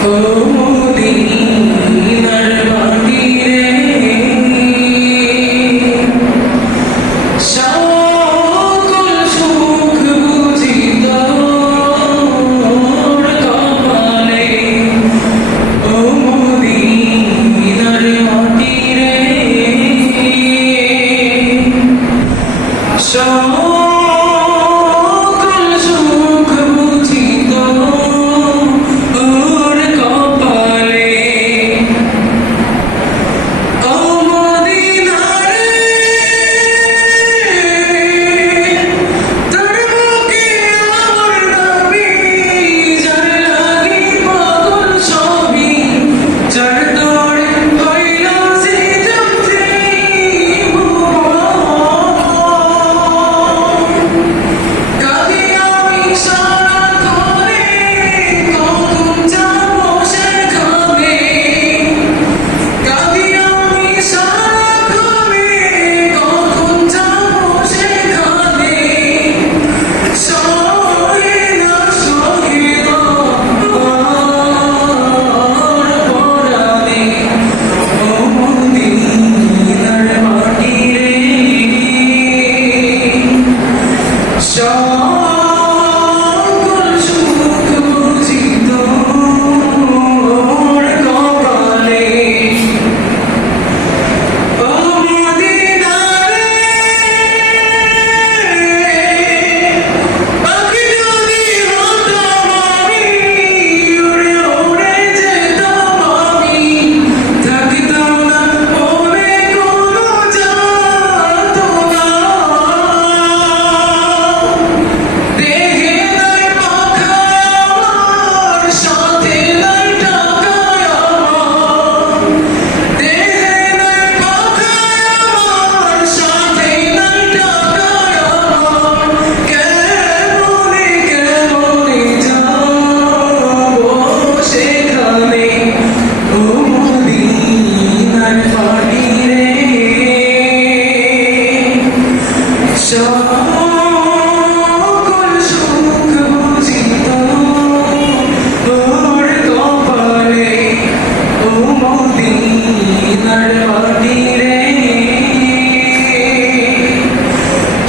Oh,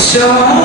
Show